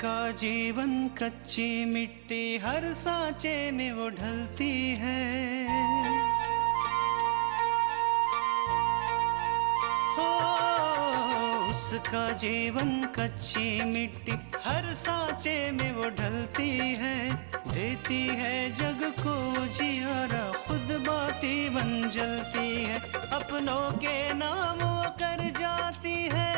उसका जीवन कच्ची मिट्टी हर सांचे में वो ढलती है। हो उसका जीवन कच्ची मिट्टी हर सांचे में वो ढलती है। देती है जग को जियारा खुद बाती बन जलती है। अपनों के नाम वो कर जाती है।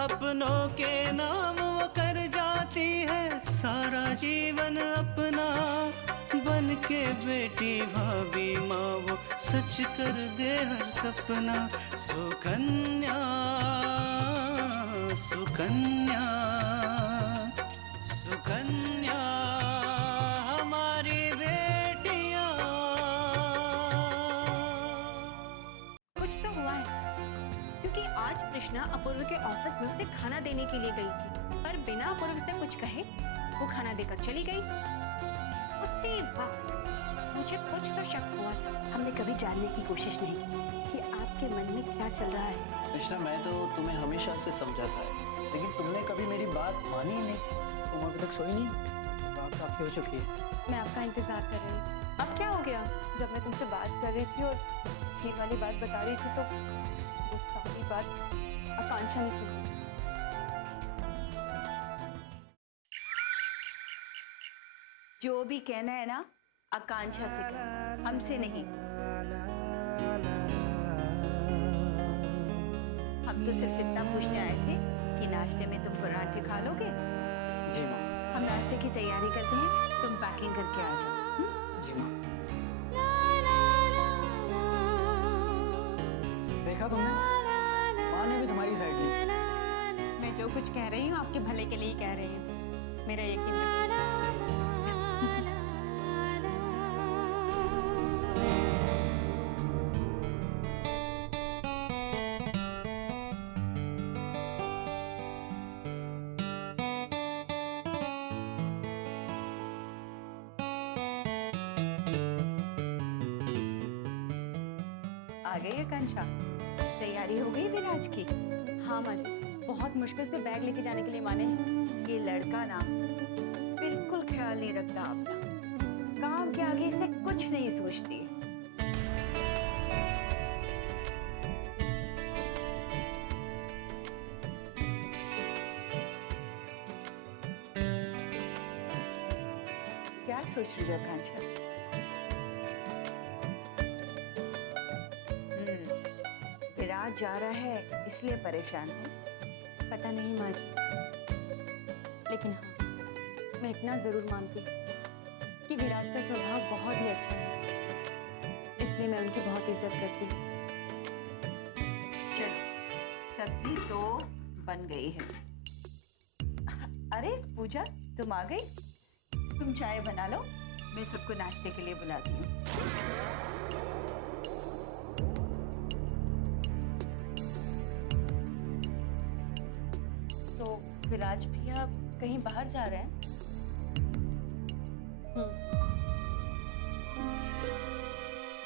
अपनों के नाम वो कर जाती है। सारा जीवन अपना बन के बेटी भाभी माँ वो सच कर दे हर सपना। सुकन्या सुकन्या सुकन्या हमारी बेटियाँ। कुछ तो हुआ है, क्योंकि आज तृष्णा अपूर्व के ऑफिस में उसे खाना देने के लिए गई थी, पर बिना अपूर्व से कुछ कहे वो खाना देकर चली गई। उसी वक्त मुझे कुछ तो शक हुआ था। हमने कभी जानने की कोशिश नहीं की कि आपके मन में क्या चल रहा है। कृष्णा, मैं तो तुम्हें हमेशा से समझाता है, लेकिन तुमने कभी मेरी बात मानी ही नहीं। तुम अभी तक सोई नहीं? रात काफी हो चुकी है। मैं आपका इंतजार कर रही हूँ। अब क्या हो गया? जब मैं तुमसे बात कर रही थी और खीर वाली बात बता रही थी तो वो सारी बात आकांक्षा ने सुनी। जो भी कहना है ना आकांक्षा से कह, हमसे नहीं। हम तो सिर्फ इतना पूछने आए थे कि नाश्ते में तुम पराठे खा लोगे। जी माँ। हम नाश्ते की तैयारी करते हैं, तुम पैकिंग करके आ जाओ। जी माँ। देखा तुमने, माँ ने भी तुम्हारी साइड ली। मैं जो कुछ कह रही हूँ आपके भले के लिए ही कह रही हूँ, मेरा यकीन रखिए। आ गई आकांक्षा, तैयारी हो गई विराज की? हाँ माँ जी, बहुत मुश्किल से बैग लेके जाने के लिए माने हैं। ये लड़का ना बिल्कुल ख्याल नहीं रखता अपना, काम के आगे से कुछ नहीं सोचती। क्या सोच रही हो आकांक्षा? विराज जा रहा है इसलिए परेशान हो? पता नहीं माँ जी, लेकिन हाँ, मैं इतना जरूर मानती हूँ कि विराज का स्वभाव बहुत ही अच्छा है, इसलिए मैं उनकी बहुत इज्जत करती हूँ। चलो, सब्जी तो बन गई है। अरे पूजा, तुम आ गई? तुम चाय बना लो, मैं सबको नाश्ते के लिए बुलाती हूँ। तो विराज भैया कहीं बाहर जा रहे हैं?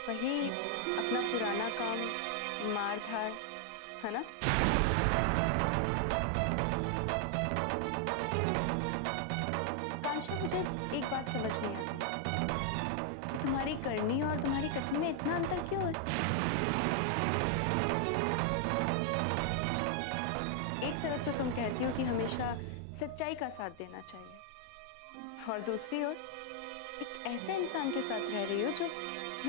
वही अपना पुराना काम, मार धाड़, है ना? कांशा, मुझे एक बात समझ नहीं आती, तुम्हारी करनी और तुम्हारी कथनी में इतना अंतर क्यों है? एक तरफ तो तुम कहती हो कि हमेशा सच्चाई का साथ देना चाहिए, और दूसरी ओर एक ऐसे इंसान के साथ रह रही हो जो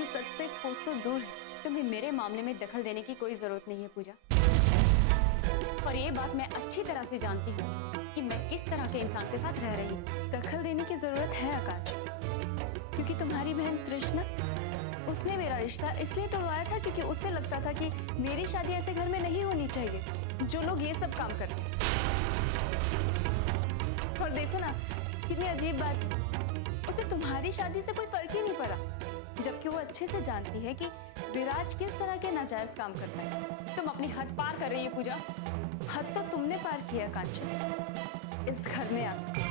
सच से कोसों दूर है। तुम्हें मेरे मामले में दखल देने की कोई जरूरत नहीं है पूजा, और ये बात मैं अच्छी तरह से जानती हूँ कि मैं किस तरह के इंसान के साथ रह रही हूँ। दखल देने की जरूरत है आकांक्षा, क्योंकि तुम्हारी बहन तृष्णा, उसने मेरा रिश्ता इसलिए तोड़वाया था क्योंकि उसे लगता था कि मेरी शादी ऐसे घर में नहीं होनी चाहिए जो लोग ये सब काम करते हैं। और देखो ना, कितनी अजीब बात, उसे तुम्हारी शादी से कोई फर्क ही नहीं पड़ा, जबकि वो अच्छे से जानती है कि विराज किस तरह के नाजायज काम करता है। तुम अपनी हद पार कर रही है पूजा। हद तो तुमने पार किया कांचन, इस घर में आकर,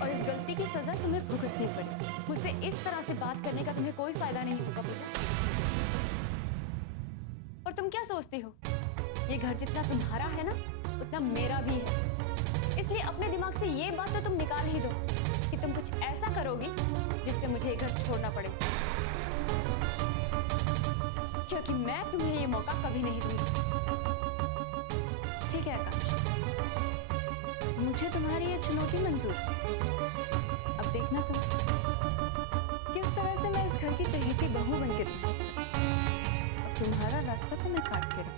और इस गलती की सजा तुम्हें भुगतनी पड़ी। मुझसे इस तरह से बात करने का तुम्हें कोई फायदा नहीं होगा पूजा। और तुम क्या सोचती हो? ये घर जितना तुम्हारा है ना, उतना मेरा भी है। इसलिए अपने दिमाग से ये बात तो तुम निकाल ही दो कि तुम कुछ ऐसा करोगी जिससे मुझे ये घर छोड़ना पड़े, क्योंकि मैं तुम्हें ये मौका कभी नहीं दूंगी। ठीक है आकांक्षा, मुझे तुम्हारी ये चुनौती मंजूर। अब देखना तुम किस तरह से मैं इस घर की चहेती बहू बन के रहूं। अब तुम्हारा रास्ता तो मैं काट के रहूं।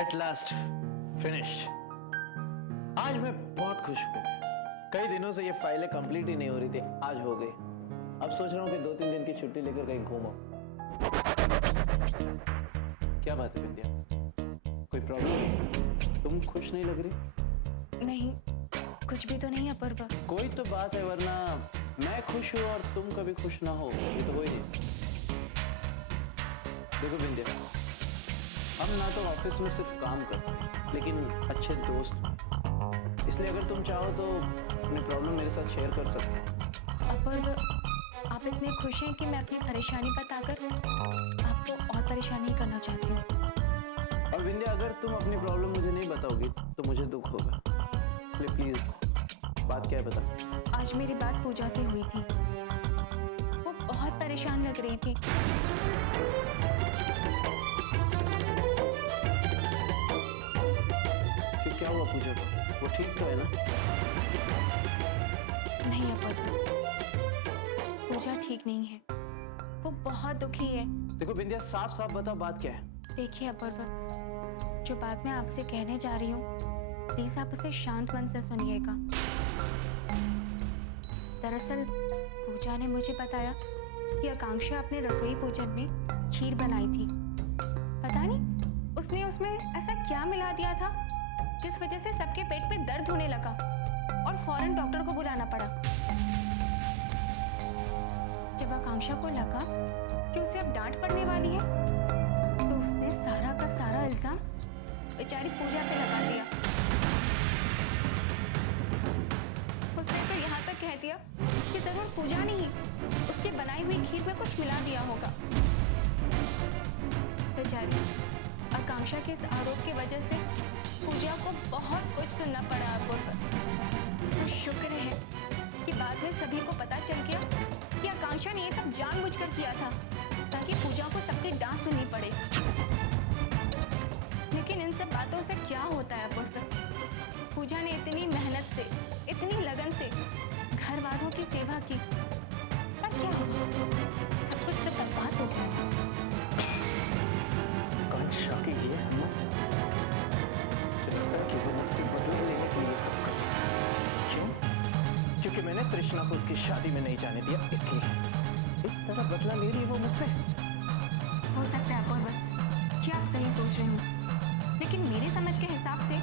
At last finished. आज मैं बहुत खुश हूँ। कई दिनों से ये फाइलें कंप्लीट ही नहीं हो रही थी, आज हो गई। अब सोच रहा हूँ कि 2-3 दिन की छुट्टी लेकर कहीं घूमो। क्या बात है विद्या, कोई प्रॉब्लम? तुम खुश नहीं लग रही। नहीं, कुछ भी तो नहीं अपूर्वा। कोई तो बात है, वरना मैं खुश हूँ और तुम कभी खुश ना हो, ये तो हो ही नहीं। देखो विद्या, हम ना तो ऑफिस में सिर्फ काम करते हैं, लेकिन अच्छे दोस्त हैं। इसलिए अगर तुम चाहो तो अपनी प्रॉब्लम मेरे साथ शेयर कर सकते हो। अपूर्वा, आप इतने खुश हैं कि मैं अपनी परेशानी बताकर आपको और परेशान नहीं करना चाहती हूँ। और विंध्या, अगर तुम अपनी प्रॉब्लम मुझे नहीं बताओगी तो मुझे दुख होगा। इसलिए प्लीज बात क्या है बता। आज मेरी बात पूजा से हुई थी, वो बहुत परेशान लग रही थी। फिर क्या हुआ पूजा को? वो ठीक तो है ना? नहीं अपूर्वा, पूजा ठीक नहीं है, वो बहुत दुखी है। देखो विंध्या, साफ साफ बताओ बात क्या है। देखिए अपूर्वा, जो बात मैं आपसे कहने जा रही हूँ, प्लीज आप उसे शांत मन से सुनिएगा। दरअसल पूजा ने मुझे बताया कि आकांक्षा अपने रसोई पूजन में खीर बनाई थी। पता नहीं उसने उसमें ऐसा क्या मिला दिया था जिस वजह से सबके पेट में दर्द होने लगा और फौरन डॉक्टर को बुलाना पड़ा। जब आकांक्षा को लगा कि उसे अब डांट पड़ने वाली है, तो उसने सारा का सारा इल्जाम बेचारी पूजा पे लगा दिया। उसने तो यहाँ तक कह दिया कि जरूर पूजा ने ही उसकी बनाई हुई खीर में कुछ मिला दिया होगा। बेचारी आकांक्षा के इस आरोप की वजह से पूजा को बहुत कुछ सुनना पड़ा अपूर्वा। तो शुक्र है कि बाद में सभी को पता चल गया कि आकांक्षा ने ये सब जानबूझकर किया था ताकि पूजा को सबकी डांट सुननी पड़े। लेकिन इन सब बातों से क्या होता है अपूर्वा? पूजा ने इतनी मेहनत से, इतनी लगन से घर वालों की सेवा की, पर क्या हुआ? सब कुछ तो बर्बाद हो गया। आकांक्षा की ये हिम्मत कि वो मुझसे बदला लेने के लिए सब कर। क्यों? क्योंकि मैंने तृष्णा को उसकी शादी में नहीं जाने दिया, इसलिए इस तरह बदला ले रही वो मुझसे। हो सकता है अपूर्वा कि आप सही सोच रहे हो, लेकिन मेरे समझ के हिसाब से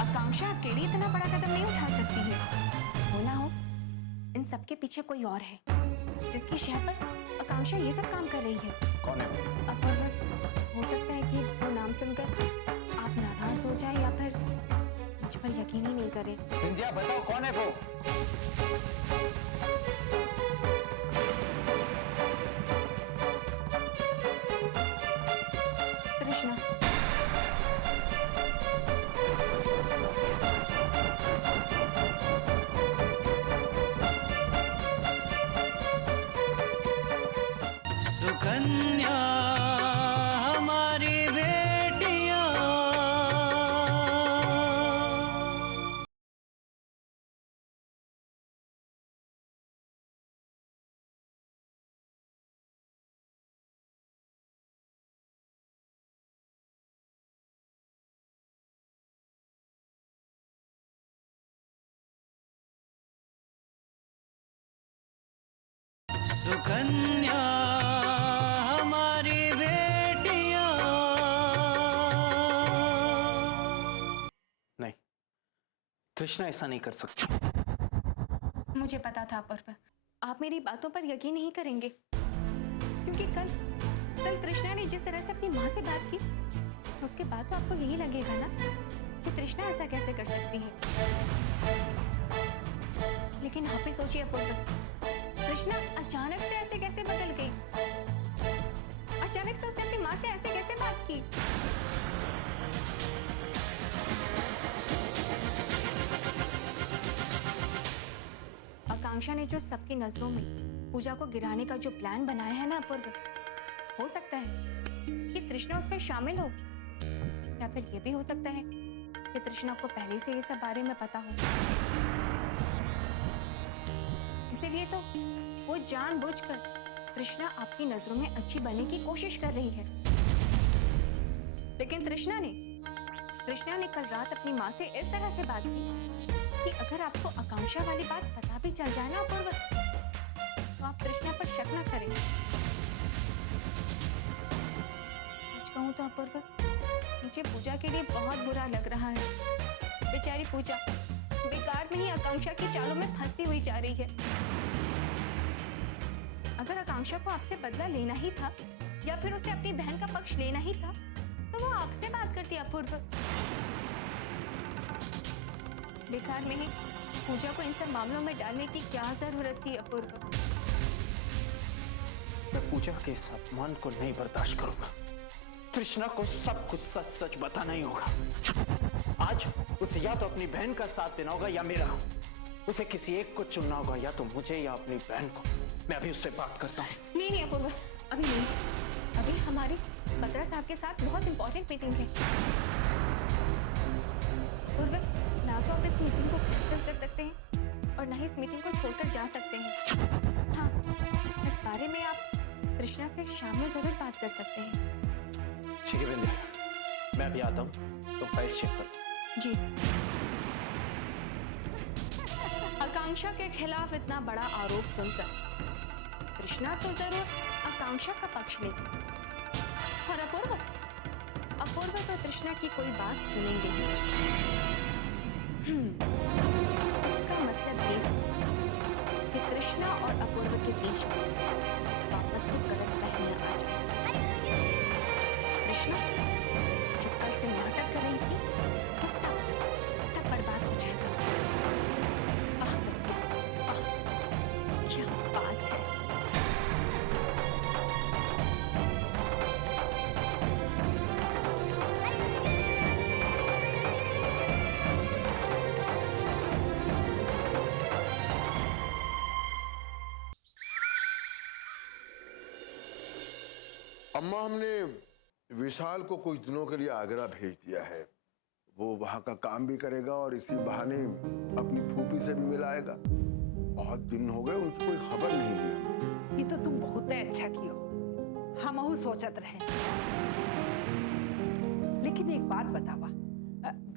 आकांक्षा अकेली इतना बड़ा कदम नहीं उठा सकती है। हो ना हो, इन सब के पीछे कोई और है जिसकी शह पर आकांक्षा ये सब काम कर रही है। कौन है वो? अपूर्वा, हो सकता है कि वो नाम सुनकर आप नाराज हो जाए या फिर मुझ पर यकीन ही नहीं करें। विंध्या, बताओ कौन है वो? तृष्णा। सुकन्या हमारी बेटियां। सुकन्या हमारी बेटियां तृष्णा ऐसा नहीं कर सकती। मुझे पता था अपूर्व, आप मेरी बातों पर यकीन नहीं करेंगे, क्योंकि कल तृष्णा ने जिस तरह से अपनी माँ से बात की, उसके बाद तो आपको यही लगेगा ना कि तृष्णा ऐसा कैसे कर सकती है। लेकिन आप ही सोचिए अपूर्व, तृष्णा अचानक से ऐसे कैसे बदल गई? अचानक से उसने अपनी माँ से ऐसे कैसे बात की? आकांक्षा ने जो सबकी नजरों में पूजा को गिराने का जो प्लान बनाया है ना अपूर्व, हो सकता है कि तृष्णा उसमें शामिल हो, या फिर ये भी हो सकता है कि तृष्णा को पहले से ये सब बारे में पता हो। इसीलिए तो वो जानबूझकर तृष्णा आपकी नजरों में अच्छी बनने की कोशिश कर रही है। लेकिन तृष्णा ने कल रात अपनी माँ से इस तरह से बात की कि अगर आपको आकांक्षा वाली बात पता भी चल जाए ना अपूर्व, तो आप तृष्णा पर शक न करें। सच कहूं तो अपूर्व, मुझे पूजा के लिए बहुत बुरा लग रहा है। बेचारी पूजा बेकार में ही आकांक्षा की चालों में फंसती हुई जा रही है। अगर आकांक्षा को आपसे बदला लेना ही था, या फिर उसे अपनी बहन का पक्ष लेना ही था, तो वो आपसे बात करती अपूर्व। बेकार में ही पूजा को इन सब मामलों में डालने की क्या जरूरत थी अपूर्व? मैं पूजा के इस अपमान को नहीं बर्दाश्त करूंगा। तृष्णा को सब कुछ सच सच बताना ही होगा। आज उसे या तो अपनी बहन का साथ देना होगा या मेरा। उसे किसी एक को चुनना होगा, या तो मुझे या अपनी बहन को। मैं अभी उससे बात करता हूँ। नहीं अपूर्व, अभी नहीं। अभी हमारी बत्रा साहब के साथ बहुत इंपॉर्टेंट मीटिंग है। अपूर्व, ना तो आप इस मीटिंग को कैंसिल कर सकते हैं और ना ही इस मीटिंग को छोड़कर जा सकते हैं। हाँ, इस बारे में आप तृष्णा से शाम में जरूर बात कर सकते हैं। ठीक है बिंदु, मैं अभी आता हूँ, तुम फाइल्स चेक करो। जी। आकांक्षा के खिलाफ इतना बड़ा आरोप सुनकर तृष्णा तो जरूर आकांक्षा का पक्ष लेगी, और अपूर्व तो तृष्णा की कोई बात सुनेंगे ही। इसका मतलब ये कि तृष्णा और अपूर्व के बीच में वापस से गलतफहमियां आ जाएंगी। तृष्णा जो कल से नाटक कर रही थी, वो सब बर्बाद हो जाएगा। आह भैया, आह, क्या बात है। अम्मा, हमने विशाल को कुछ दिनों के लिए आगरा भेज दिया है। वो वहां का काम भी करेगा और इसी बहाने अपनी फूफी से भी मिलाएगा। बहुत दिन हो गए, उनकी कोई खबर नहीं ली हमने। ये तो तुम बहुत अच्छा कियो, हमहू सोचत रहे। लेकिन एक बात बतावा,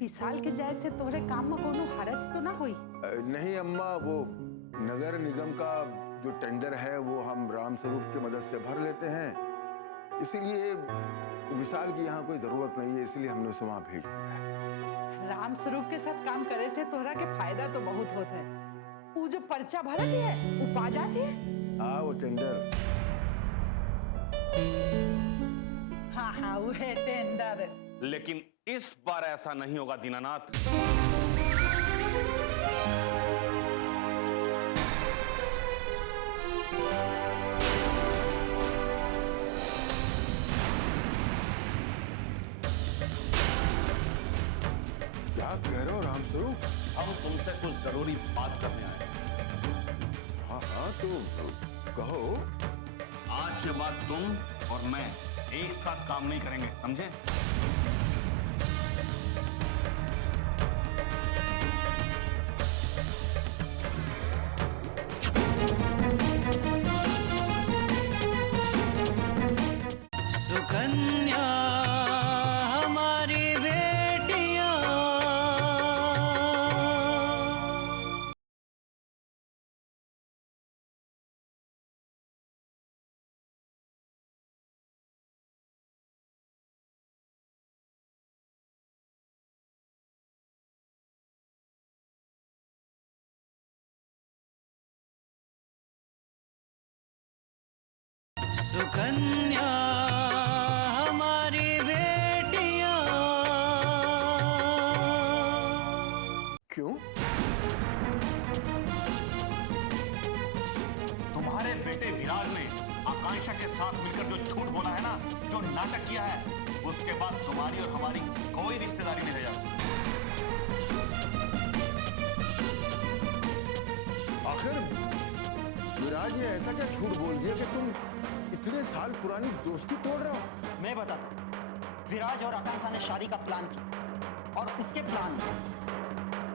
विशाल के जाए से तोहरे काम में कोनो हरज तो ना हुई? नहीं अम्मा, वो नगर निगम का जो टेंडर है वो हम राम स्वरूप की मदद से भर लेते हैं, इसीलिए विशाल की यहाँ कोई जरूरत नहीं है, इसलिए हमने उसे वहां भेज दिया है। राम स्वरूप के साथ काम करे से तोहरा के फायदा तो बहुत होता है। वो जो पर्चा भरती है वो पा जाती है। हाँ, वो टेंडर। हाँ हाँ, वो है टेंडर। लेकिन इस बार ऐसा नहीं होगा दीनानाथ। क्या कह रहे हो राम स्वरूप? हम तुमसे कुछ जरूरी बात करने आए हैं। हाँ हाँ, तो कहो। आज के बाद तुम और मैं एक साथ काम नहीं करेंगे, समझे? सुकन्या हमारी बेटियां। क्यों? तुम्हारे बेटे विराज ने आकांक्षा के साथ मिलकर जो झूठ बोला है ना, जो नाटक किया है, उसके बाद तुम्हारी और हमारी कोई रिश्तेदारी नहीं रह जाती। आखिर विराज ने ऐसा क्या झूठ बोल दिया कि तुम इतने साल पुरानी दोस्ती तोड़ रहे हो? मैं बताता हूँ। विराज और आकांक्षा ने शादी का प्लान किया और उसके प्लान में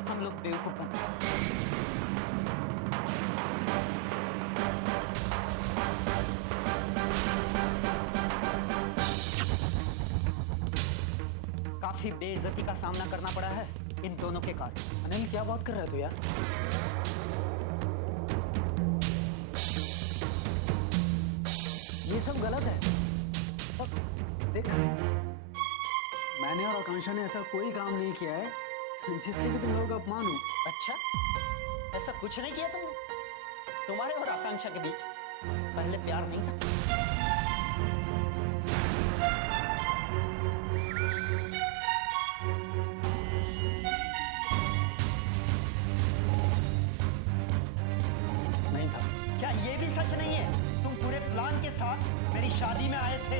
हम लोग बेवकूफ बन गए। काफी बेइज्जती का सामना करना पड़ा है इन दोनों के कारण। अनिल, क्या बात कर रहा है तू यार? ये सब गलत है। और देख, मैंने और आकांक्षा ने ऐसा कोई काम नहीं किया है जिससे कि तुम लोगों का अपमान हो। अच्छा, ऐसा कुछ नहीं किया तुमने? तुम्हारे और आकांक्षा के बीच पहले प्यार नहीं था? नहीं था। क्या ये भी सच नहीं है? तुम पूरे प्लान के साथ मेरी शादी में आए थे।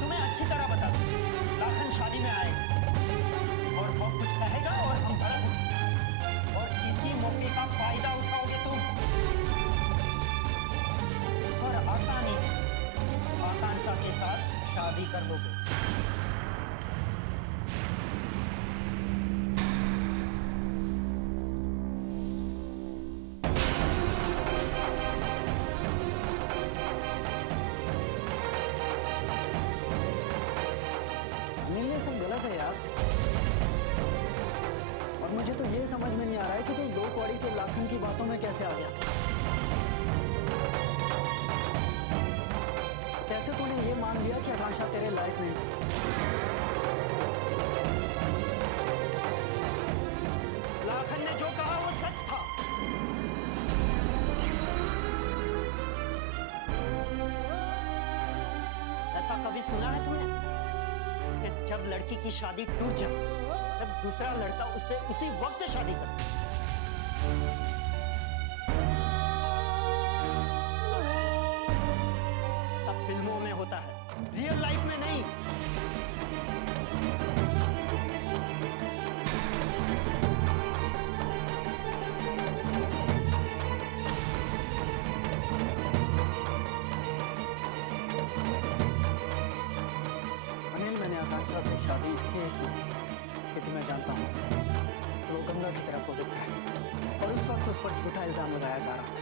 तुम्हें अच्छी तरह बता दूं, लाखन शादी में आएगा और वो कुछ कहेगा और हम भड़क उठेंगे और इसी मौके का फायदा उठाओगे तुम और आसानी से आकांक्षा के साथ शादी कर लोगे। अनिल, ये सब गलत है यार। और मुझे तो ये समझ में नहीं आ रहा है कि तू दो कौड़ी के लाखन की बातों में कैसे आ गया। कैसे तूने ये मान लिया कि आकांक्षा तेरे लायक नहीं? लाखन ने जो कहा वो सच था। ऐसा कभी सुना है तुमने कि जब लड़की की शादी टूट जाए तब दूसरा लड़का उससे उसी वक्त शादी करे? सब फिल्मों में होता है, रियल लाइफ में नहीं। अनिल, मैंने आकांक्षा से शादी इसलिए की क्योंकि मैं जानता हूँ कि वो गंगा की तरह पवित्र है और उस वक्त उस पर झूठा इल्जाम लगाया जा रहा था।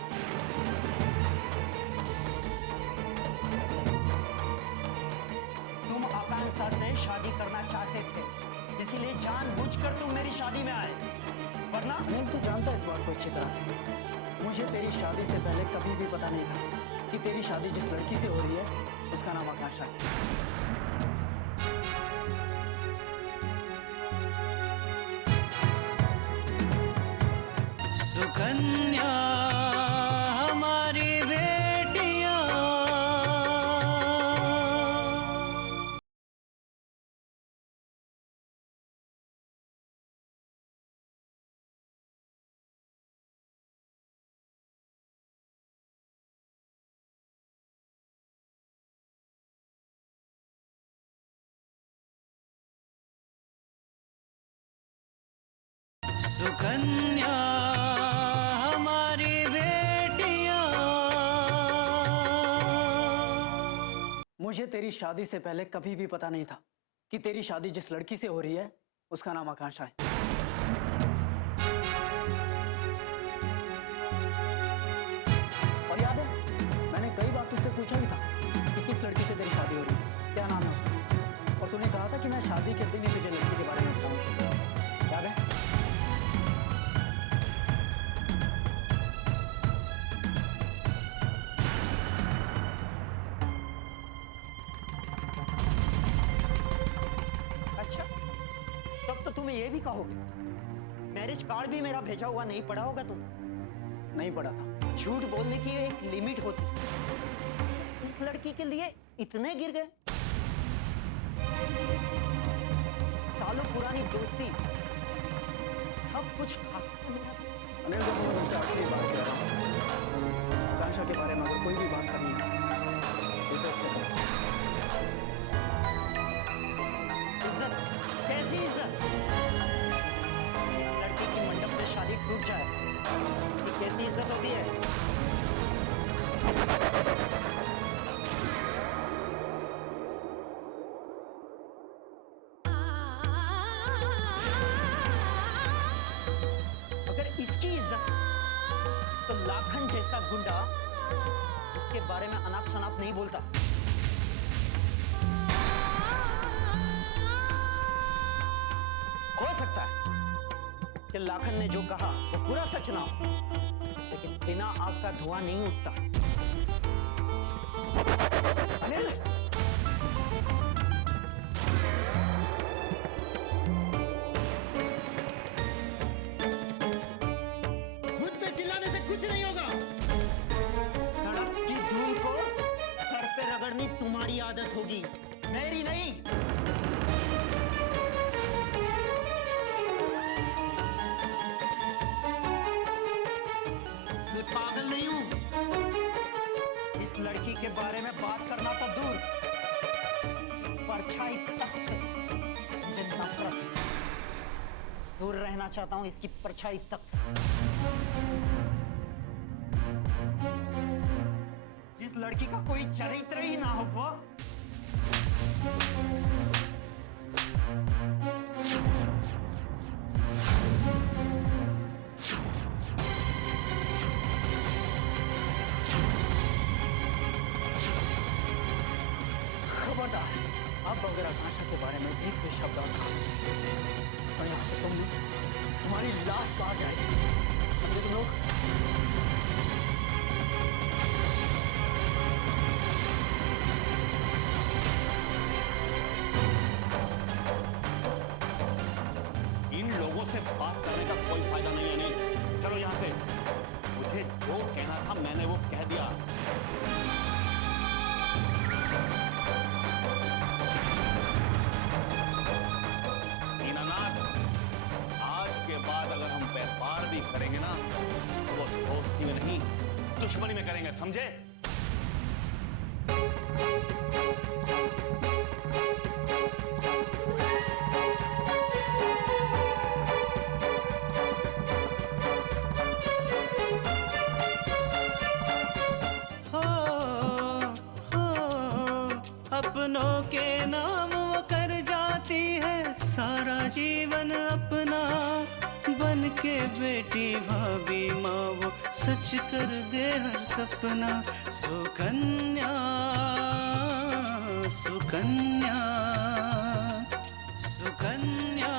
तुम आकांक्षा से शादी करना चाहते थे, इसीलिए जानबूझकर तुम मेरी शादी में आए, वरना अनिल, तू जानता है इस बात को अच्छी तरह से। मुझे तेरी शादी से पहले कभी भी पता नहीं था कि तेरी शादी जिस लड़की से हो रही है उसका नाम आकांक्षा है। सुकन्या हमारी बेटियां। सुकन्या हमारी बेटियां। मुझे तेरी शादी से पहले कभी भी पता नहीं था कि तेरी शादी जिस लड़की से हो रही है उसका नाम आकांक्षा है। और याद है, मैंने कई बार तुझसे पूछा भी था कि किस लड़की से तेरी शादी हो रही है, क्या नाम है उसका, और तूने कहा था कि मैं शादी के दिन ही तुझे लड़की के बारे में बताऊंगा। याद है? अच्छा, तब तो तुम्हें यह भी कहोगे मैरिज कार्ड भी मेरा भेजा हुआ नहीं पड़ा होगा तुम? नहीं पड़ा था। झूठ बोलने की एक लिमिट होती। इस लड़की के लिए इतने गिर गए। सालों पुरानी दोस्ती सब कुछ खाक में मिला था। अनिल देखो, मैं तुमसे आखिरी बात कह रहा हूँ, आकांक्षा के बारे में अगर कोई भी बात करनी है इज्जत से करो। इज्जत? कैसी इज्जत? इस लड़की की मंडप में शादी टूट जाए, उसकी कैसी इज्जत होती है? अगर इसकी इज्जत तो लाखन जैसा गुंडा इसके बारे में अनाप शनाप नहीं बोलता। हो सकता है कि लाखन ने जो कहा वो पूरा सच ना हो, लेकिन बिना आग का धुआं नहीं उठता। अनिल! मुझ पे चिल्लाने से कुछ नहीं होगा। सड़क की धूल को सर पे रगड़नी तुम्हारी आदत होगी, मेरी नहीं। मैं पागल नहीं हूं। इस लड़की के बारे में बात करना तो दूर, परछाई तक से मुझे नफरत है। दूर रहना चाहता हूं इसकी परछाई तक से। जिस लड़की का कोई चरित्र ही ना हो वो खबरदार, अब अगर आकांक्षा के बारे में एक भी शब्द और कहा तो यहाँ से तुम्हारी लाश बाहर जाएगी। समझे तुम लोग? इन लोगों से बात करने का कोई फायदा नहीं है। नहीं, चलो यहाँ से। मुझे जो कहना था मैंने वो कह दिया। दीनानाथ, आज के बाद अगर हम व्यापार भी करेंगे ना तो वो दोस्ती में नहीं, दुश्मनी में करेंगे, समझे? अपनों के नाम वो कर जाती है सारा जीवन अपना, बन के बेटी भाभी माँ वो सच कर दे हर सपना। सुकन्या सुकन्या सुकन्या